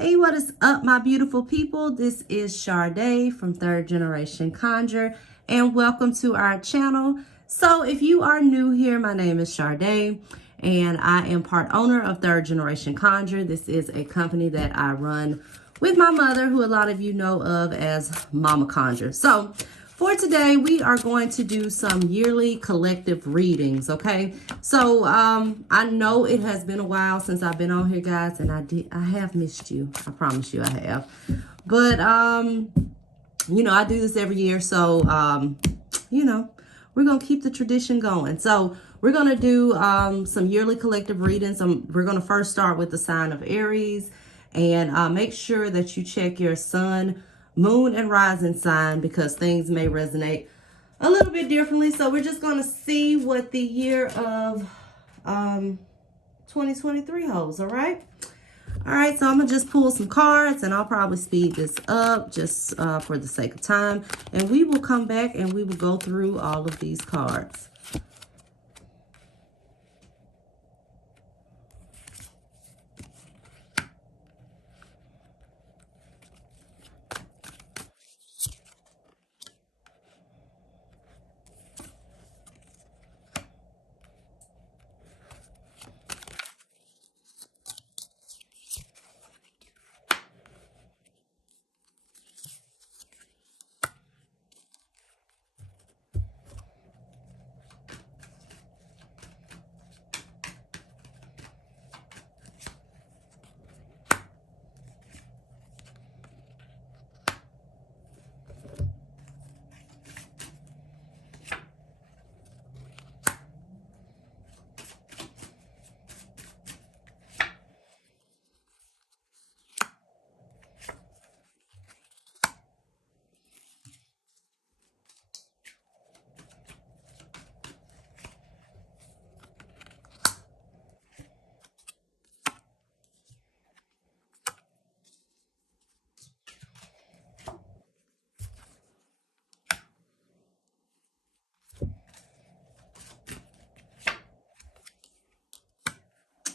Hey, what is up, my beautiful people? This is Sade from Third Generation Conjure, and welcome to our channel. So if you are new here, my name is Sade, and I am part owner of Third Generation Conjure. This is a company that I run with my mother, who a lot of you know of as Mama Conjure. So for today, we are going to do some yearly collective readings, okay? So I know it has been a while since I've been on here, guys, and I have missed you. I promise you I have. But you know, I do this every year, so you know, we're gonna keep the tradition going. So we're gonna do some yearly collective readings. We're gonna first start with the sign of Aries, and make sure that you check your sun, moon, and rising sign, because things may resonate a little bit differently. So we're just going to see what the year of 2023 holds. All right, so I'm gonna just pull some cards, and I'll probably speed this up just for the sake of time, and we will come back and we will go through all of these cards.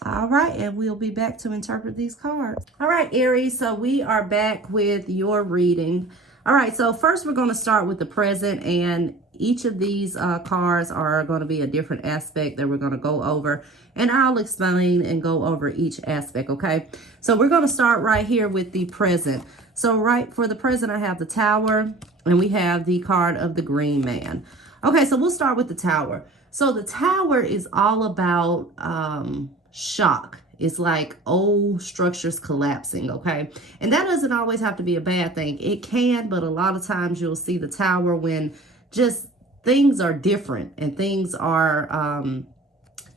All right, and we'll be back to interpret these cards. All right, Aries, so we are back with your reading. All right, so first we're going to start with the present, and each of these cards are going to be a different aspect that we're going to go over, and I'll explain and go over each aspect, okay? So we're going to start right here with the present. So right for the present, I have the Tower, and we have the card of the Green Man. Okay, so we'll start with the Tower. So the Tower is all about shock. It's like old structures collapsing, okay? And that doesn't always have to be a bad thing. It can, but a lot of times you'll see the Tower when just things are different and things are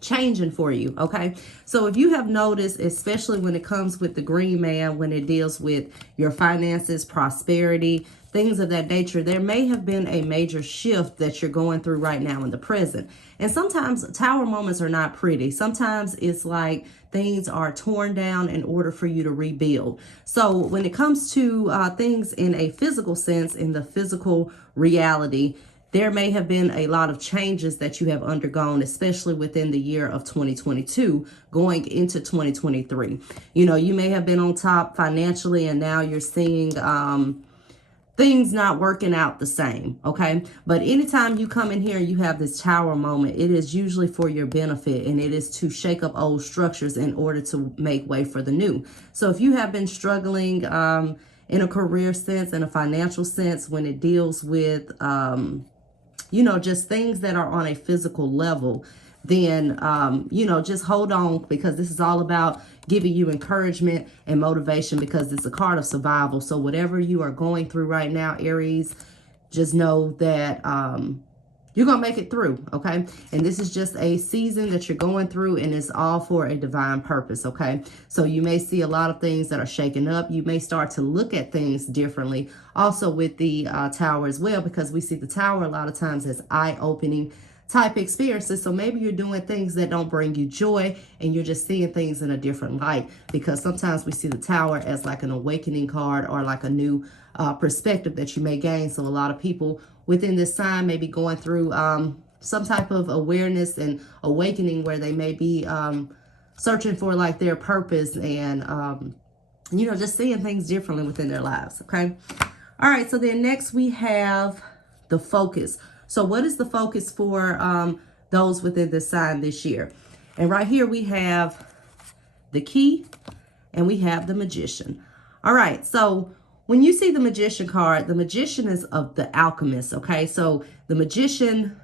changing for you, okay? So if you have noticed, especially when it comes with the Green Man, when it deals with your finances, prosperity, things of that nature, there may have been a major shift that you're going through right now in the present. And sometimes Tower moments are not pretty. Sometimes it's like things are torn down in order for you to rebuild. So when it comes to things in a physical sense, in the physical reality, there may have been a lot of changes that you have undergone, especially within the year of 2022 going into 2023. You know, you may have been on top financially, and now you're seeing things not working out the same, okay? But anytime you come in here and you have this Tower moment, it is usually for your benefit, and it is to shake up old structures in order to make way for the new. So if you have been struggling in a career sense, in a financial sense, when it deals with you know, just things that are on a physical level, then, you know, just hold on, because this is all about giving you encouragement and motivation, because it's a card of survival. So whatever you are going through right now, Aries, just know that you're going to make it through, okay? And this is just a season that you're going through, and it's all for a divine purpose, okay? So you may see a lot of things that are shaken up. You may start to look at things differently. Also with the Tower as well, because we see the Tower a lot of times as eye-opening type experiences. So maybe you're doing things that don't bring you joy, and you're just seeing things in a different light, because sometimes we see the Tower as like an awakening card, or like a new perspective that you may gain. So a lot of people within this sign may be going through some type of awareness and awakening, where they may be searching for like their purpose and you know, just seeing things differently within their lives, okay? All right, so then next we have the focus. So what is the focus for those within this sign this year? And right here we have the Key and we have the Magician. All right, so when you see the Magician card, the Magician is of the alchemist, okay? So the Magician,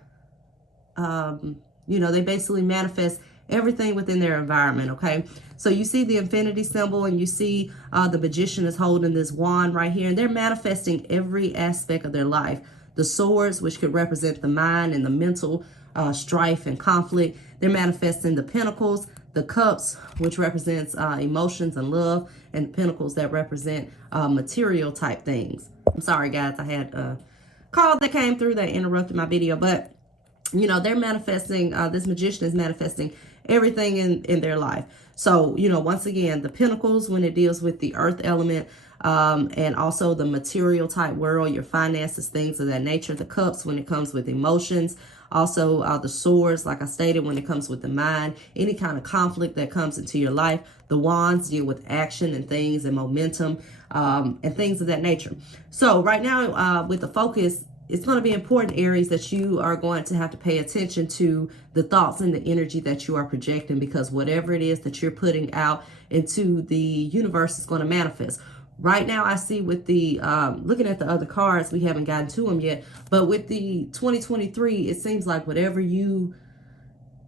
you know, they basically manifest everything within their environment, okay? So you see the infinity symbol and you see the Magician is holding this wand right here, and they're manifesting every aspect of their life. The swords, which could represent the mind and the mental strife and conflict. They're manifesting the pentacles, the cups, which represents emotions and love, and the pentacles that represent material type things. I'm sorry, guys. I had a call that came through that interrupted my video, but you know, they're manifesting, this Magician is manifesting everything in their life. So, you know, once again, the pentacles when it deals with the earth element, and also the material type world, your finances, things of that nature. The cups when it comes with emotions. Also, the swords, like I stated, when it comes with the mind, any kind of conflict that comes into your life. The wands deal with action and things and momentum, and things of that nature. So right now, with the focus, it's going to be important, Aries, that you are going to have to pay attention to the thoughts and the energy that you are projecting, because whatever it is that you're putting out into the universe is going to manifest. Right now, I see with the, looking at the other cards, we haven't gotten to them yet, but with the 2023, it seems like whatever you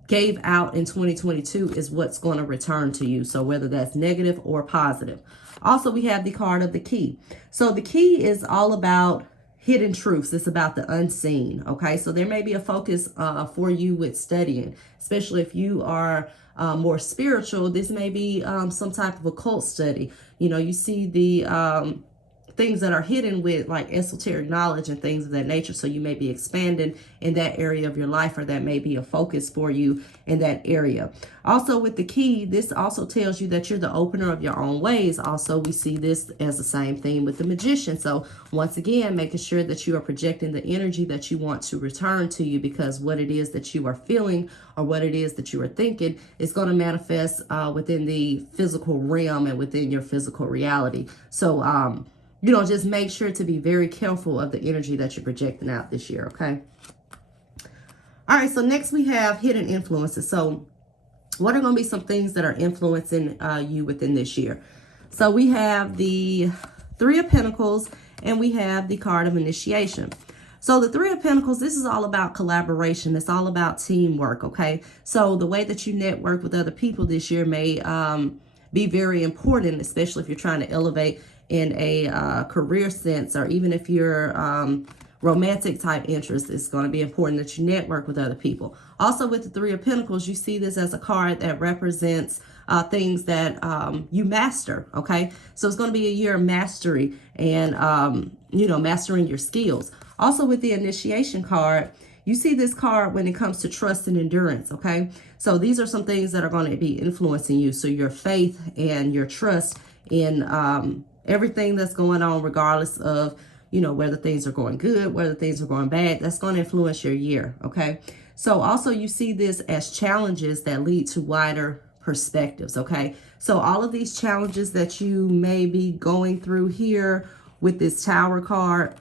gave out in 2022 is what's going to return to you. So whether that's negative or positive. Also, we have the card of the Key. So the Key is all about hidden truths. It's about the unseen. Okay, so there may be a focus for you with studying, especially if you are more spiritual. This may be some type of occult study. You know, you see the things that are hidden with like esoteric knowledge and things of that nature. So you may be expanding in that area of your life, or that may be a focus for you in that area. Also with the Key, this also tells you that you're the opener of your own ways. Also, we see this as the same thing with the Magician. So once again, making sure that you are projecting the energy that you want to return to you, because what it is that you are feeling or what it is that you are thinking is going to manifest within the physical realm and within your physical reality. So, you know, just make sure to be very careful of the energy that you're projecting out this year, okay? All right, so next we have hidden influences. So what are going to be some things that are influencing you within this year? So we have the Three of Pentacles and we have the card of Initiation. So the Three of Pentacles, this is all about collaboration. It's all about teamwork, okay? So the way that you network with other people this year may be very important, especially if you're trying to elevate in a career sense, or even if you're romantic type interest, it's going to be important that you network with other people. Also with the Three of Pentacles, you see this as a card that represents things that you master, okay? So it's going to be a year of mastery and, you know, mastering your skills. Also with the Initiation card, you see this card when it comes to trust and endurance, okay? So these are some things that are going to be influencing you. So your faith and your trust in everything that's going on, regardless of, you know, whether things are going good, whether things are going bad, that's going to influence your year, okay? So also you see this as challenges that lead to wider perspectives, okay? So all of these challenges that you may be going through here with this Tower card,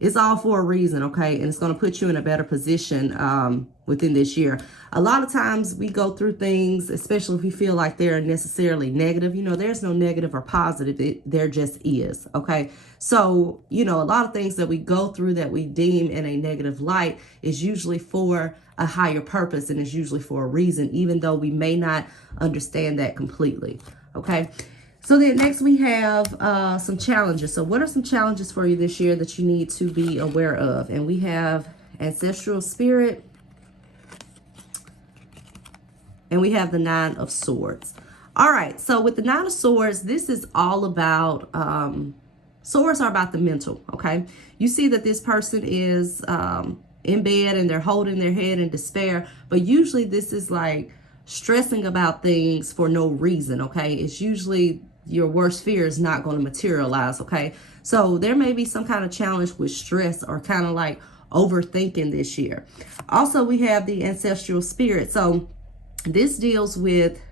it's all for a reason, okay? And it's going to put you in a better position within this year. A lot of times we go through things, especially if we feel like they're necessarily negative. You know, there's no negative or positive. There just is, okay? So, you know, a lot of things that we go through that we deem in a negative light is usually for a higher purpose, and is usually for a reason, even though we may not understand that completely, okay? So then next we have some challenges. So what are some challenges for you this year that you need to be aware of? And we have Ancestral Spirit. And we have the Nine of Swords. All right. So with the Nine of Swords, this is all about, swords are about the mental. Okay. You see that this person is in bed and they're holding their head in despair. But usually this is like stressing about things for no reason. Okay. It's usually your worst fear is not going to materialize, okay? So there may be some kind of challenge with stress or kind of like overthinking this year. Also, we have the Ancestral Spirit. So this deals with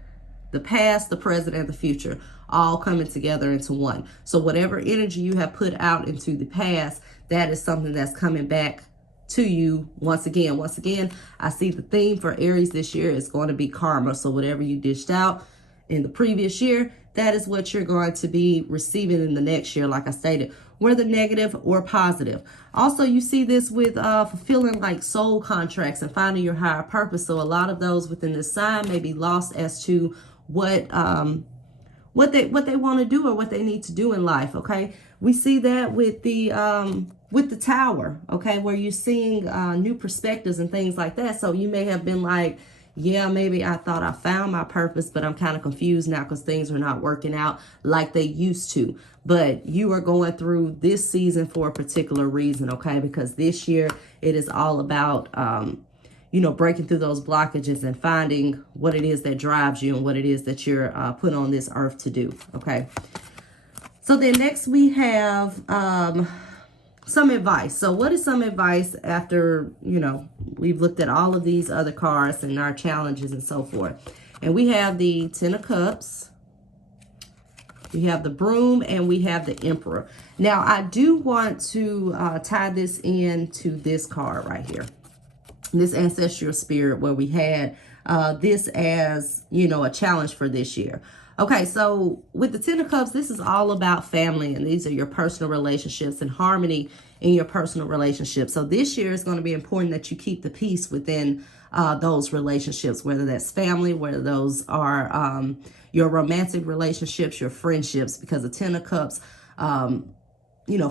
the past, the present, and the future. all coming together into one. So whatever energy you have put out into the past, that is something that's coming back to you once again. Once again, I see the theme for Aries this year is going to be karma. So whatever you dished out in the previous year, that is what you're going to be receiving in the next year, like I stated, whether negative or positive. Also, you see this with fulfilling like soul contracts and finding your higher purpose. So a lot of those within this sign may be lost as to what they want to do or what they need to do in life. Okay, we see that with the tower, okay, where you're seeing new perspectives and things like that. So you may have been like, yeah, maybe I thought I found my purpose, but I'm kind of confused now because things are not working out like they used to. But you are going through this season for a particular reason, okay? Because this year it is all about, breaking through those blockages and finding what it is that drives you and what it is that you're put on this earth to do, okay? So then next we have some advice. So what is some advice after, we've looked at all of these other cards and our challenges and so forth. And we have the Ten of Cups, we have the Broom, and we have the Emperor. Now, I do want to tie this into this card right here, this ancestral spirit, where we had this as, a challenge for this year. Okay, so with the Ten of Cups, this is all about family, and these are your personal relationships and harmony in your personal relationships. So this year is going to be important that you keep the peace within those relationships, whether that's family, whether those are your romantic relationships, your friendships, because the Ten of Cups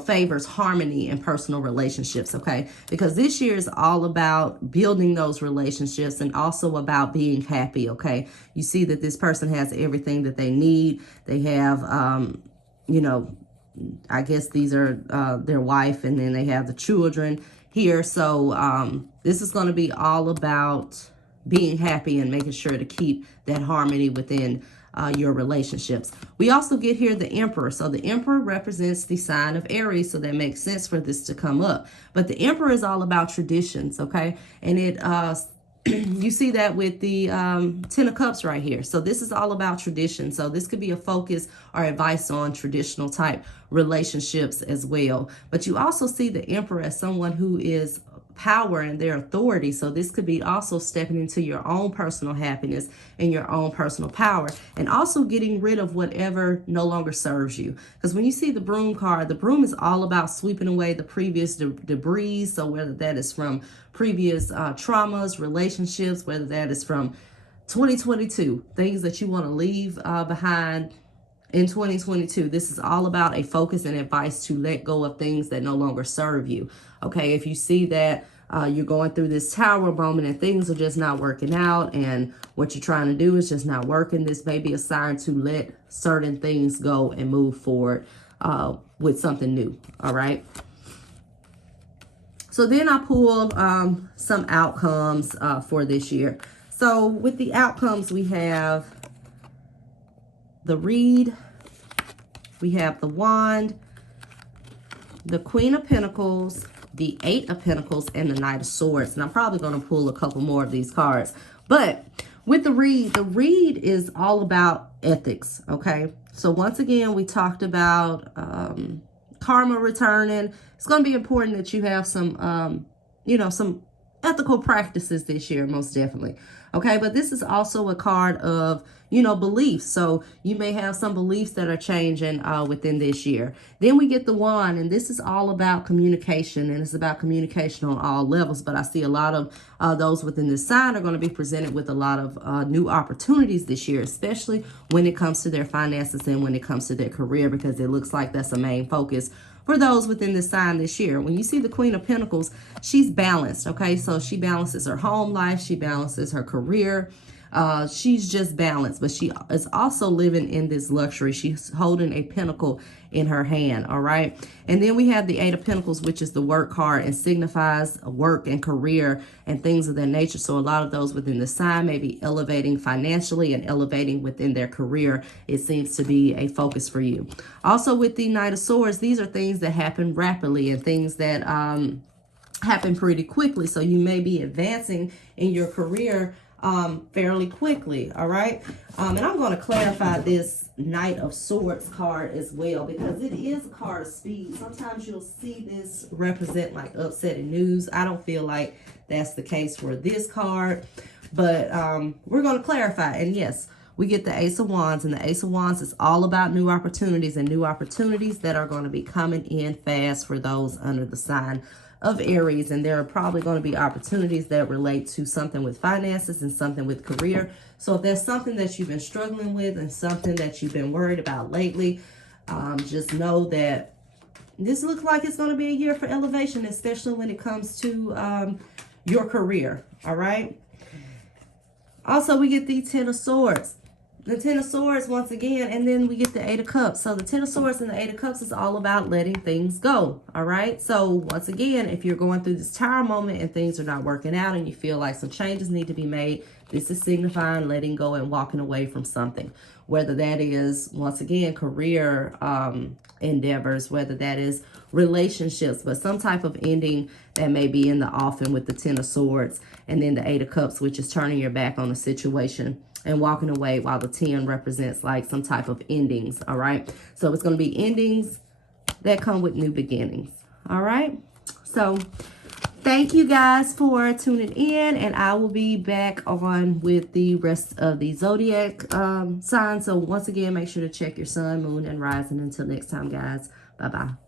favors harmony in personal relationships, okay? Because this year is all about building those relationships and also about being happy, okay? You see that this person has everything that they need. They have, I guess these are their wife, and then they have the children here. So this is going to be all about being happy and making sure to keep that harmony within your relationships. We also get here the Emperor. So the Emperor represents the sign of Aries, so that makes sense for this to come up. But the Emperor is all about traditions, okay? And it you see that with the Ten of Cups right here. So this is all about tradition. So this could be a focus or advice on traditional type relationships as well. But you also see the Emperor as someone who is power and their authority. So this could be also stepping into your own personal happiness and your own personal power, and also getting rid of whatever no longer serves you. Because when you see the Broom card, the Broom is all about sweeping away the previous debris. So whether that is from previous traumas, relationships, whether that is from 2022, things that you want to leave behind in 2022, this is all about a focus and advice to let go of things that no longer serve you. Okay, if you see that you're going through this tower moment and things are just not working out and what you're trying to do is just not working, this may be a sign to let certain things go and move forward with something new. All right. So then I pulled some outcomes for this year. So with the outcomes, we have the Reed, we have the Wand, the Queen of Pentacles, the Eight of Pentacles, and the Knight of Swords. And I'm probably going to pull a couple more of these cards. But with the Reed is all about ethics, okay? So once again, we talked about karma returning. It's going to be important that you have some, some ethical practices this year, most definitely. Okay, but this is also a card of, beliefs. So you may have some beliefs that are changing within this year. Then we get the Wand, and this is all about communication, and it's about communication on all levels. But I see a lot of those within this sign are going to be presented with a lot of new opportunities this year, especially when it comes to their finances and when it comes to their career, because it looks like that's a main focus for those within this sign this year. When you see the Queen of Pentacles, she's balanced, okay? So she balances her home life, she balances her career. She's just balanced, but she is also living in this luxury. She's holding a pentacle in her hand, all right? And then we have the Eight of Pentacles, which is the work card and signifies work and career and things of that nature. So a lot of those within the sign may be elevating financially and elevating within their career. It seems to be a focus for you. Also with the Knight of Swords, these are things that happen rapidly and things that happen pretty quickly. So you may be advancing in your career fairly quickly. All right. And I'm going to clarify this Knight of Swords card as well, because it is a card of speed. Sometimes you'll see this represent like upsetting news. I don't feel like that's the case for this card, but we're going to clarify. And yes, we get the Ace of Wands, and the Ace of Wands is all about new opportunities, and new opportunities that are going to be coming in fast for those under the sign of Aries. And there are probably going to be opportunities that relate to something with finances and something with career. So if there's something that you've been struggling with and something that you've been worried about lately, just know that this looks like it's going to be a year for elevation, especially when it comes to your career. All right. Also, we get the Ten of Swords. The Ten of Swords once again, and then we get the Eight of Cups. So the Ten of Swords and the Eight of Cups is all about letting things go. All right. So once again, if you're going through this tower moment and things are not working out and you feel like some changes need to be made, this is signifying letting go and walking away from something. Whether that is, once again, career endeavors, whether that is relationships, but some type of ending that may be in the offing with the Ten of Swords, and then the Eight of Cups, which is turning your back on the situation and walking away, while the 10 represents like some type of endings. All right. So it's going to be endings that come with new beginnings. All right. So thank you guys for tuning in, and I will be back on with the rest of the zodiac signs. So once again, make sure to check your sun, moon, and rising. Until next time, guys. Bye-bye.